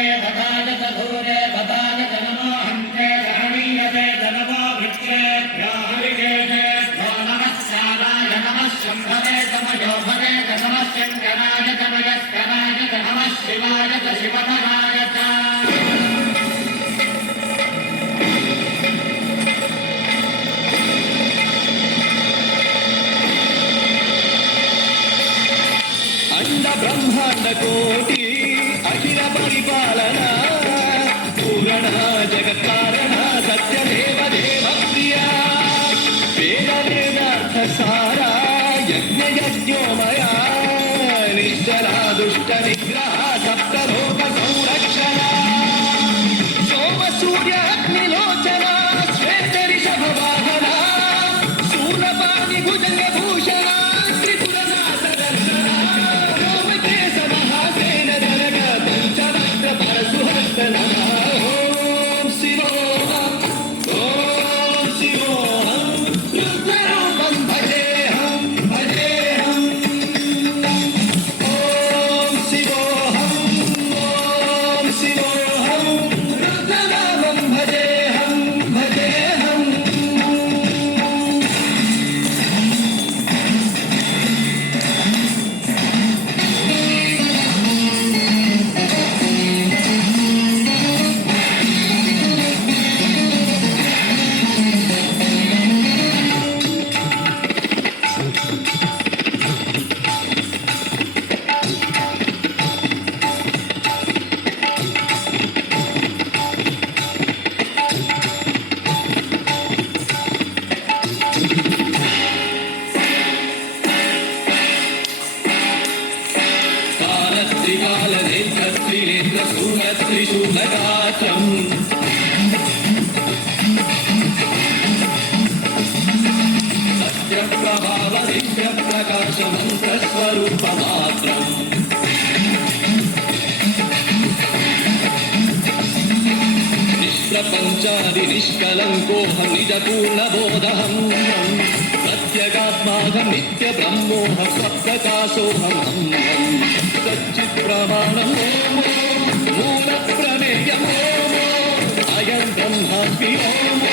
वे ददाय च धूरे ददाय च नमो हन्ते गणीयते च नमो भिक्षेभ्यो हरिकेशेभ्यो नमः शालाय नमः शम्भवे च मयोभवे च नमः शङ्कराय च मयस्कराय च नमः शिवाय च शिवधराय च ब्रह्मांड कोटि अखिल परिपालना पूर्ण जगत् कारण सत्यदेव देव प्रिया वेद वेदार्थ सारा यज्ञ यज्ञोमया निश्चला दुष्ट निग्रह सप्तलोक संरक्षणा सोम सूर्य अग्निलोचना श्वेत ऋषभ वाहना शूलपाणि भुजंग भूषणा त्रिपुरनाथ दर्शना त्रिशूलगात्रम् सत्यप्रभाव दिव्यप्रकाशमन्त्रस्वरूपमात्रम् निष्प्रपञ्चादि निष्कलङ्कोऽहं निजपूर्णबोधहं प्रत्यगात्माहं नित्यब्रह्मोऽहं स्वप्रकाशोऽहं सच्चित्प्रमाणम् मूलप्रमेयम् अयं ब्रह्मास्मि